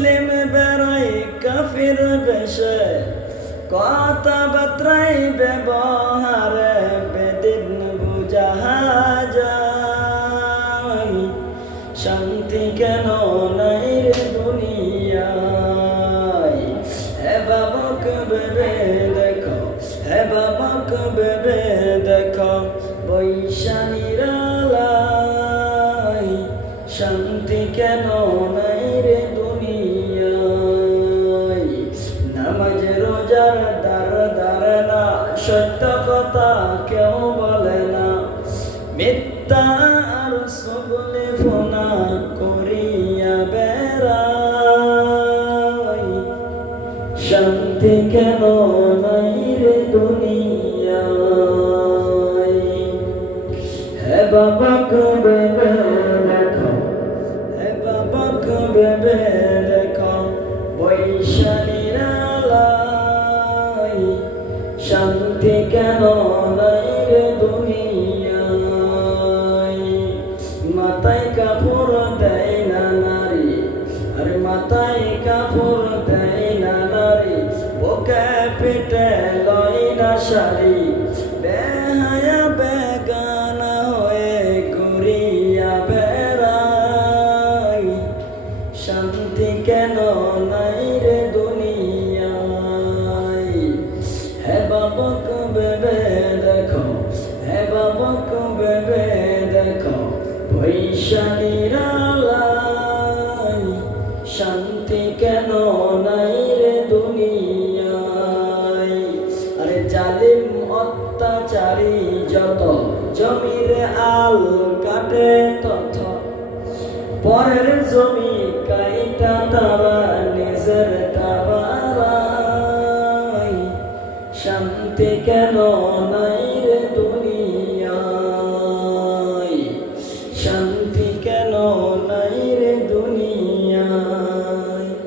মুসলিম বেড়াই কাফির বেশে, কথাবার্তায় ব্যবহারে বেদিন বুঝা যায়। শান্তি কেন নাই রে দুনিয়ায়? হে বাবক ভেবে দেখো, হে বাবক ভেবে দেখো, বৈশানীরালাই শান্তি কেন নাই রে দুনিয়ায়? নামাজ রোজার দ্বার দ্বারে না, সত্য কথা কেউ বলে না, মিথ্যা আর সবলে ফোনা করিয়া বেড়াই। শান্তি কেন নাই রে দুনিয়ায়? হে বাবাক ভেবে দেখো, হে বাবাক ভেবে দেখো, বৈশালীরালাই শান্তি কেন নাই রে দুনিয়ায়? মাথায় কাপড় দেয় না নারী, আরে মাথায় কাপড় দেয় না নারী, বুকে পেটে লয় না শাড়ি, বেহায়া বেগানা হয়ে ঘুরিয়া বেড়াই। শান্তি কেন নাই রে দুনিয়ায়? হে বাবক ভেবে দেখো, হে বাবক ভেবে দেখো, বৈশালীরালাই শান্তি কেন নাই রে দুনিয়ায়? আরে জালিম অত্যাচারী যত, জমির আল কাটে তথ, পরের জমি কাইটা তারা নিজের টাবারাই। শান্তি কেন নাই